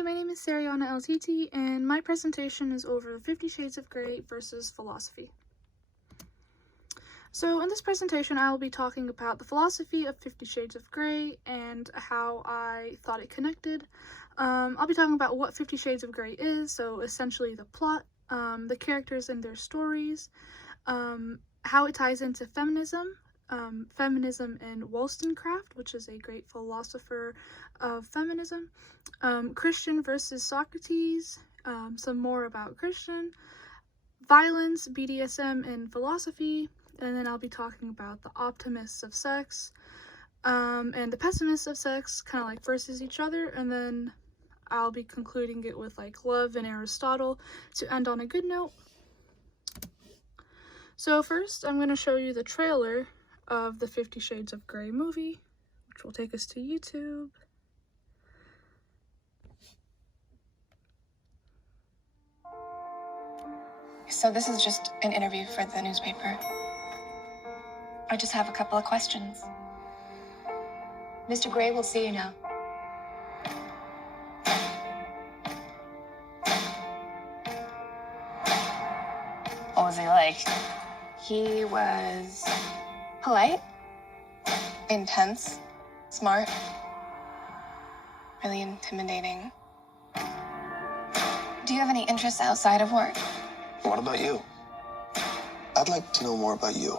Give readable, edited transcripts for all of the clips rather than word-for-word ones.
Hi, my name is Sariana LTT, and my presentation is over 50 Shades of Grey versus philosophy. So in this presentation, I will be talking about the philosophy of 50 Shades of Grey and how I thought it connected. I'll be talking about what 50 Shades of Grey is, so essentially the plot, the characters and their stories, how it ties into feminism, feminism and Wollstonecraft, which is a great philosopher of feminism, Christian versus Socrates, some more about Christian, violence, BDSM, and philosophy, and then I'll be talking about the optimists of sex, and the pessimists of sex, kind of like versus each other, and then I'll be concluding it with like love and Aristotle to end on a good note. So first, I'm going to show you the trailer of the 50 Shades of Grey movie, which will take us to YouTube. So this is just an interview for the newspaper. I just have a couple of questions. Mr. Grey will see you now. What was he like? He was polite, intense, smart, really intimidating. Do you have any interests outside of work? What about you? I'd like to know more about you.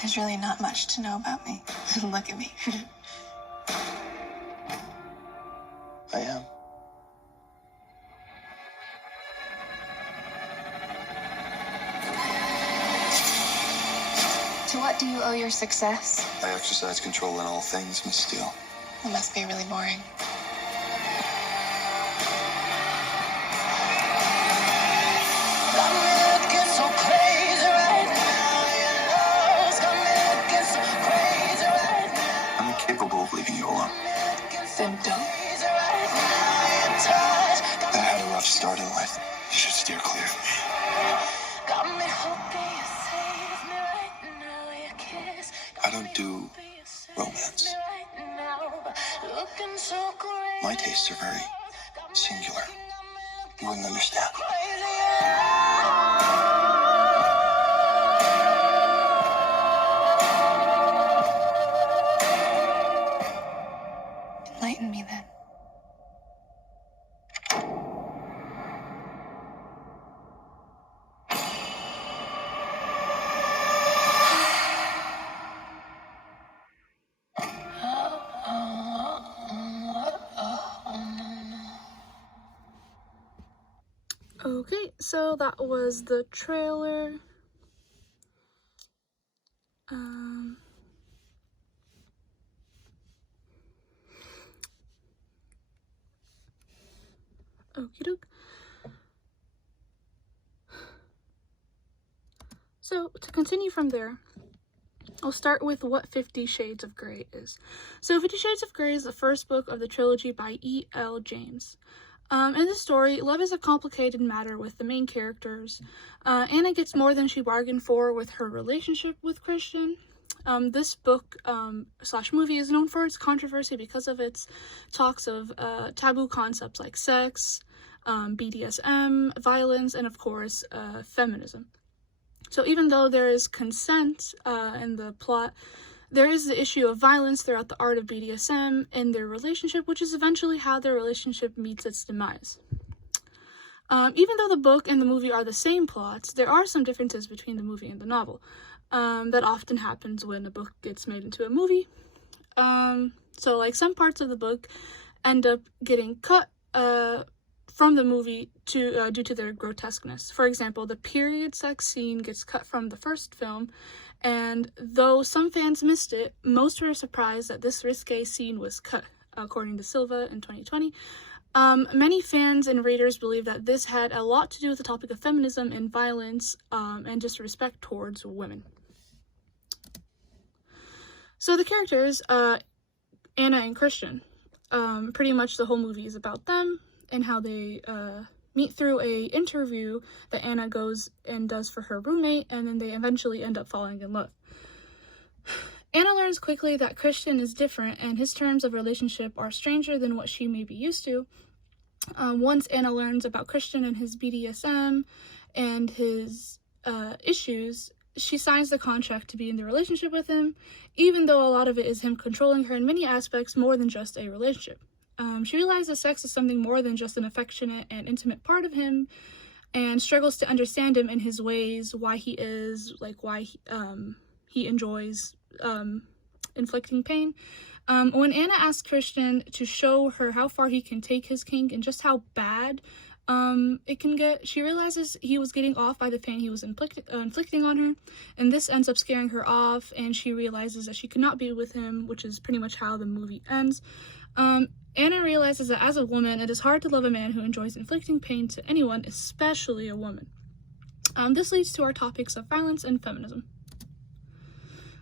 There's really not much to know about me. Look at me. I am. To what do you owe your success? I exercise control in all things, Miss Steele. It must be really boring. I'm incapable of leaving you alone. Then don't. I had a rough start in life. You should steer clear of me. I don't do romance. My tastes are very singular. You wouldn't understand. Enlighten me then. Okay, so that was the trailer. Okie doke. So, to continue from there, I'll start with what 50 Shades of Grey is. So, 50 Shades of Grey is the first book of the trilogy by E.L. James. In this story, love is a complicated matter with the main characters. Anna gets more than she bargained for with her relationship with Christian. This book slash movie is known for its controversy because of its talks of taboo concepts like sex, BDSM, violence, and of course, feminism. So even though there is consent in the plot, there is the issue of violence throughout the art of BDSM in their relationship, which is eventually how their relationship meets its demise. Even though the book and the movie are the same plots, there are some differences between the movie and the novel. That often happens when a book gets made into a movie. So like some parts of the book end up getting cut from the movie due to their grotesqueness. For example, the period sex scene gets cut from the first film, and though some fans missed it, most were surprised that this risque scene was cut, according to Silva in 2020. Many fans and readers believe that this had a lot to do with the topic of feminism and violence, and just respect towards women. So the characters, Anna and Christian, pretty much the whole movie is about them and how they meet through a interview that Anna goes and does for her roommate, and then they eventually end up falling in love. Anna learns quickly that Christian is different and his terms of relationship are stranger than what she may be used to, Once Anna learns about Christian and his BDSM and his issues, she signs the contract to be in the relationship with him, even though a lot of it is him controlling her in many aspects more than just a relationship. She realizes sex is something more than just an affectionate and intimate part of him, and struggles to understand him in his ways, why he is, like why he enjoys inflicting pain. When Anna asks Christian to show her how far he can take his kink and just how bad it can get, she realizes he was getting off by the pain he was inflicting on her, and this ends up scaring her off, and she realizes that she could not be with him, which is pretty much how the movie ends. Anna realizes that as a woman, it is hard to love a man who enjoys inflicting pain to anyone, especially a woman. This leads to our topics of violence and feminism.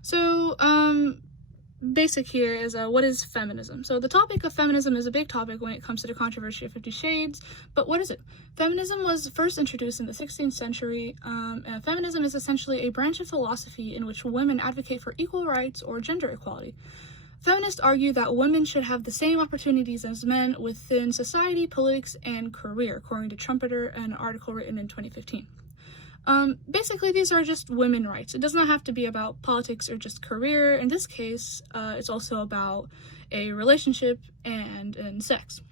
So, basic here is what is feminism? So the topic of feminism is a big topic when it comes to the controversy of 50 Shades, but what is it? Feminism was first introduced in the 16th century, and feminism is essentially a branch of philosophy in which women advocate for equal rights or gender equality. Feminists argue that women should have the same opportunities as men within society, politics, and career, according to Trumpeter, an article written in 2015. Basically, these are just women rights. It does not have to be about politics or just career. In this case, it's also about a relationship and sex.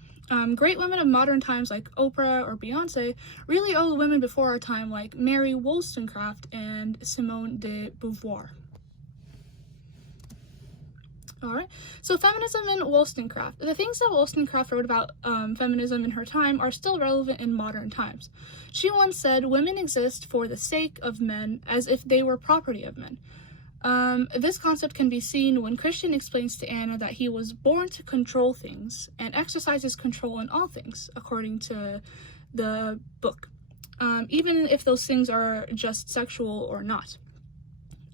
Great women of modern times like Oprah or Beyonce really owe women before our time like Mary Wollstonecraft and Simone de Beauvoir. Alright, so feminism and Wollstonecraft. The things that Wollstonecraft wrote about feminism in her time are still relevant in modern times. She once said, "Women exist for the sake of men as if they were property of men." This concept can be seen when Christian explains to Anna that he was born to control things and exercises control in all things, according to the book, even if those things are just sexual or not.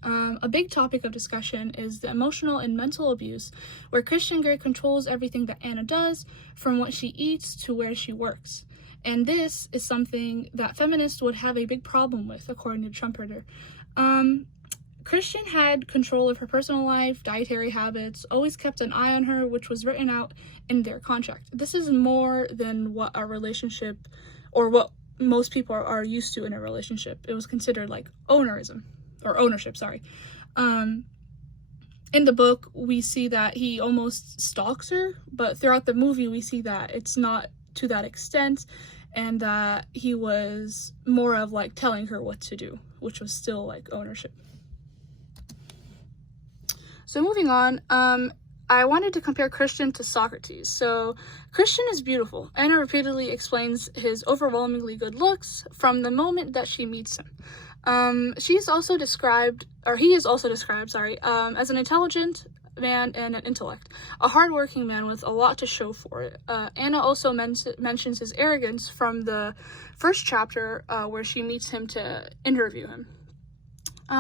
A big topic of discussion is the emotional and mental abuse, where Christian Grey controls everything that Anna does, from what she eats to where she works. And this is something that feminists would have a big problem with, according to Trumpeter. Christian had control of her personal life, dietary habits, always kept an eye on her, which was written out in their contract. This is more than what a relationship, or what most people are used to in a relationship. It was considered like ownership, sorry. In the book, we see that he almost stalks her, but throughout the movie, we see that it's not to that extent, and that he was more of like telling her what to do, which was still like ownership. So moving on, I wanted to compare Christian to Socrates. So Christian is beautiful. Anna repeatedly explains his overwhelmingly good looks from the moment that she meets him. He is also described, as an intelligent man and an intellect, a hardworking man with a lot to show for it. Anna also mentions his arrogance from the first chapter, where she meets him to interview him.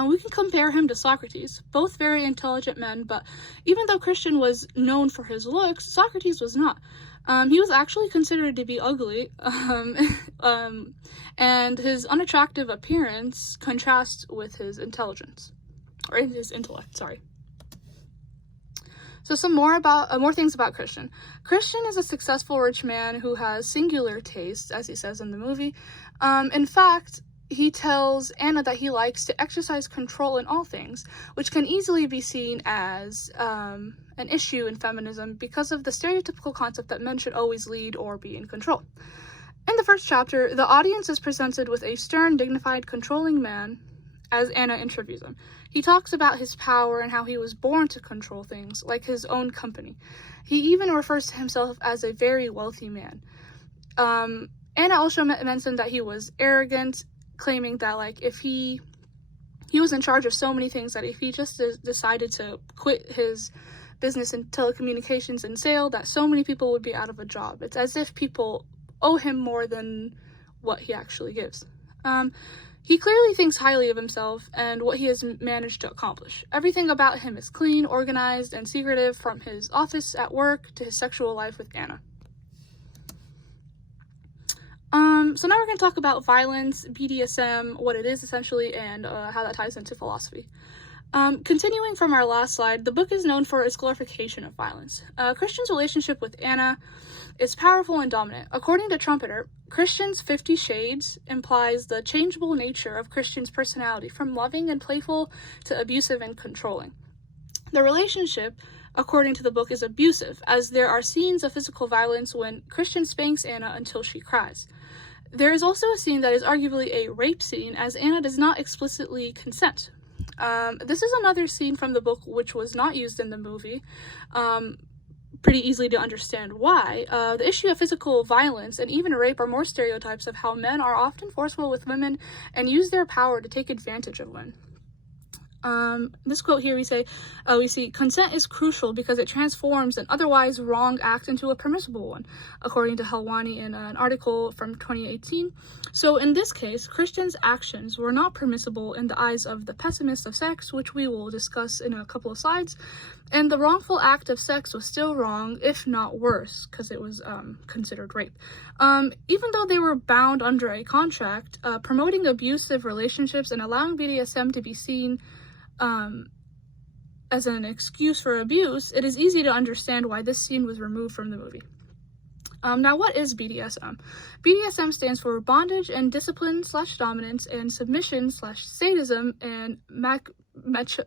We can compare him to Socrates, both very intelligent men, but even though Christian was known for his looks, Socrates was not. He was actually considered to be ugly, and his unattractive appearance contrasts with his intelligence, or his intellect, sorry. So some more things about Christian. Christian is a successful rich man who has singular tastes, as he says in the movie. In fact, he tells Anna that he likes to exercise control in all things, which can easily be seen as an issue in feminism because of the stereotypical concept that men should always lead or be in control. In the first chapter, the audience is presented with a stern, dignified, controlling man as Anna interviews him. He talks about his power and how he was born to control things, like his own company. He even refers to himself as a very wealthy man. Anna also mentioned that he was arrogant, claiming that like if he was in charge of so many things that if he just decided to quit his business in telecommunications and sale, that so many people would be out of a job. It's as if people owe him more than what he actually gives. He clearly thinks highly of himself and what he has managed to accomplish. Everything about him is clean, organized, and secretive, from his office at work to his sexual life with Anna. So now we're going to talk about violence, BDSM, what it is essentially, and how that ties into philosophy. Continuing from our last slide, the book is known for its glorification of violence. Christian's relationship with Anna is powerful and dominant. According to Trumpeter, Christian's 50 Shades implies the changeable nature of Christian's personality, from loving and playful to abusive and controlling. The relationship, according to the book, is abusive, as there are scenes of physical violence when Christian spanks Anna until she cries. There is also a scene that is arguably a rape scene, as Anna does not explicitly consent. This is another scene from the book which was not used in the movie. Pretty easily to understand why. The issue of physical violence and even rape are more stereotypes of how men are often forceful with women and use their power to take advantage of women. This quote here, we see, consent is crucial because it transforms an otherwise wrong act into a permissible one, according to Helwani in an article from 2018. So in this case, Christian's actions were not permissible in the eyes of the pessimists of sex, which we will discuss in a couple of slides, and the wrongful act of sex was still wrong, if not worse, because it was considered rape. Even though they were bound under a contract, promoting abusive relationships and allowing BDSM to be seen as an excuse for abuse, it is easy to understand why this scene was removed from the movie. Now, what is BDSM? BDSM stands for bondage and discipline / dominance and submission / sadism and machoism.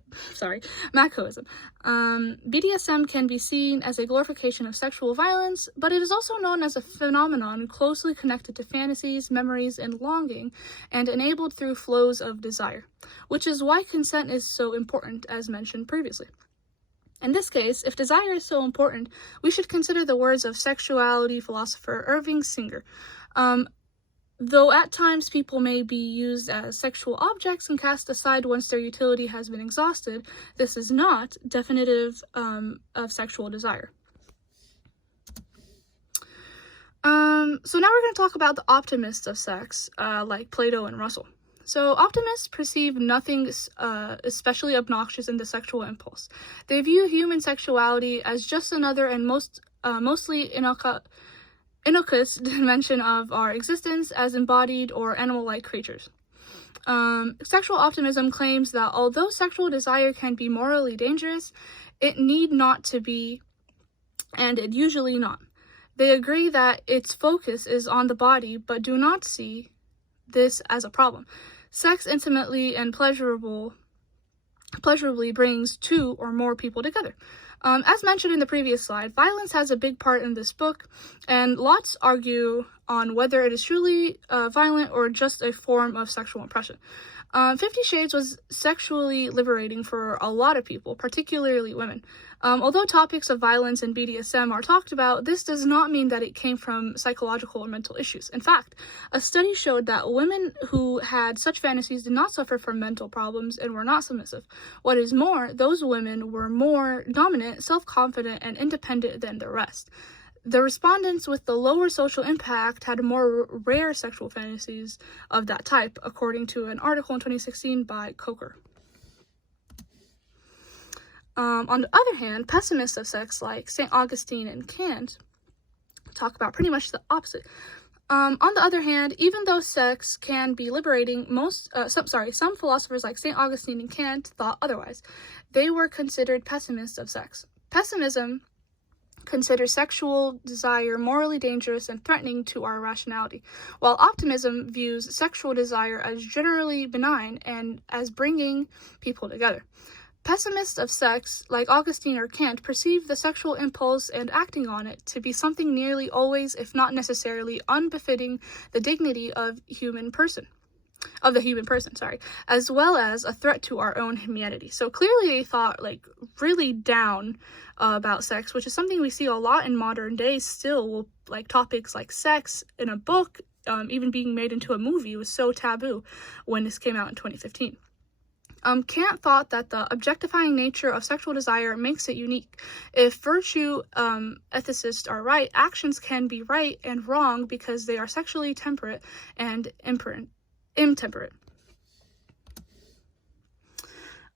BDSM can be seen as a glorification of sexual violence, but it is also known as a phenomenon closely connected to fantasies, memories, and longing, and enabled through flows of desire, which is why consent is so important, as mentioned previously. In this case, if desire is so important, we should consider the words of sexuality philosopher Irving Singer. Though at times people may be used as sexual objects and cast aside once their utility has been exhausted, this is not definitive of sexual desire. So now we're going to talk about the optimists of sex, like Plato and Russell. So optimists perceive nothing especially obnoxious in the sexual impulse. They view human sexuality as just another and mostly innocuous dimension of our existence as embodied or animal-like creatures. Sexual optimism claims that although sexual desire can be morally dangerous, it need not to be, and it usually not. They agree that its focus is on the body, but do not see this as a problem. Sex intimately and pleasurably brings two or more people together. As mentioned in the previous slide, violence has a big part in this book, and lots argue on whether it is truly violent or just a form of sexual oppression. 50 Shades was sexually liberating for a lot of people, particularly women. Although topics of violence and BDSM are talked about, this does not mean that it came from psychological or mental issues. In fact, a study showed that women who had such fantasies did not suffer from mental problems and were not submissive. What is more, those women were more dominant, self-confident, and independent than the rest. The respondents with the lower social impact had more rare sexual fantasies of that type, according to an article in 2016 by Coker. On the other hand, pessimists of sex like St. Augustine and Kant talk about pretty much the opposite. On the other hand, even though sex can be liberating, some philosophers like St. Augustine and Kant thought otherwise. They were considered pessimists of sex. Pessimism considers sexual desire morally dangerous and threatening to our rationality, while optimism views sexual desire as generally benign and as bringing people together. Pessimists of sex, like Augustine or Kant, perceive the sexual impulse and acting on it to be something nearly always, if not necessarily, unbefitting the dignity of the human person, as well as a threat to our own humanity. So clearly they thought really down about sex, which is something we see a lot in modern days still. Topics like sex in a book, even being made into a movie, was so taboo when this came out in 2015. Kant thought that the objectifying nature of sexual desire makes it unique. If virtue ethicists are right, actions can be right and wrong because they are sexually temperate and intemperate.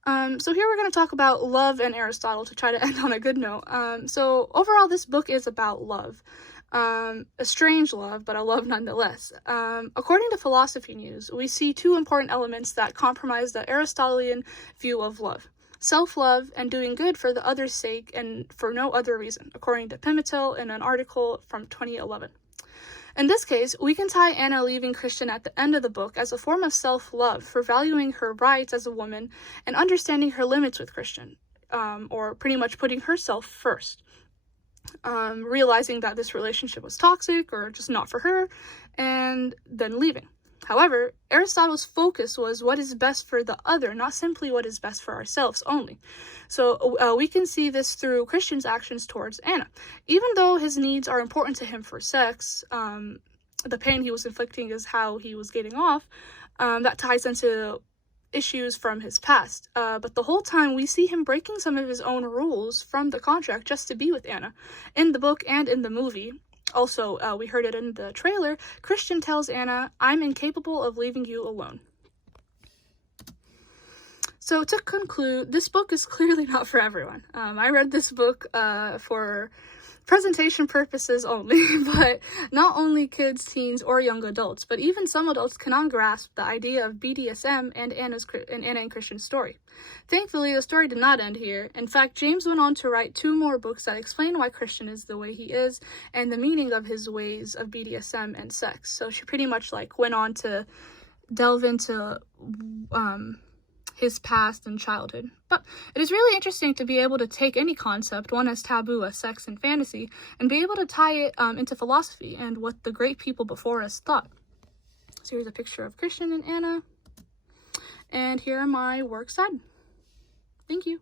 So here we're going to talk about love and Aristotle to try to end on a good note. So overall, this book is about love. A strange love, but a love nonetheless. According to Philosophy News, we see two important elements that compromise the Aristotelian view of love. self-love, and doing good for the other's sake and for no other reason, according to Pimentel in an article from 2011. In this case, we can tie Anna leaving Christian at the end of the book as a form of self-love for valuing her rights as a woman and understanding her limits with Christian, or pretty much putting herself first, realizing that this relationship was toxic or just not for her, and then leaving. However, Aristotle's focus was what is best for the other, not simply what is best for ourselves only. So we can see this through Christian's actions towards Anna. Even though his needs are important to him for sex, the pain he was inflicting is how he was getting off. That ties into issues from his past. But the whole time we see him breaking some of his own rules from the contract just to be with Anna. In the book and in the movie, also, we heard it in the trailer, Christian tells Anna, "I'm incapable of leaving you alone." So to conclude, this book is clearly not for everyone. I read this book for presentation purposes only, but not only kids, teens, or young adults, but even some adults cannot grasp the idea of BDSM and Anna and Christian's story. Thankfully, the story did not end here. In fact, James went on to write 2 more books that explain why Christian is the way he is and the meaning of his ways of BDSM and sex. So she pretty much went on to delve into his past and childhood. But it is really interesting to be able to take any concept, one as taboo as sex and fantasy, and be able to tie it into philosophy and what the great people before us thought. So here's a picture of Christian and Anna, and here are my works side. Thank you.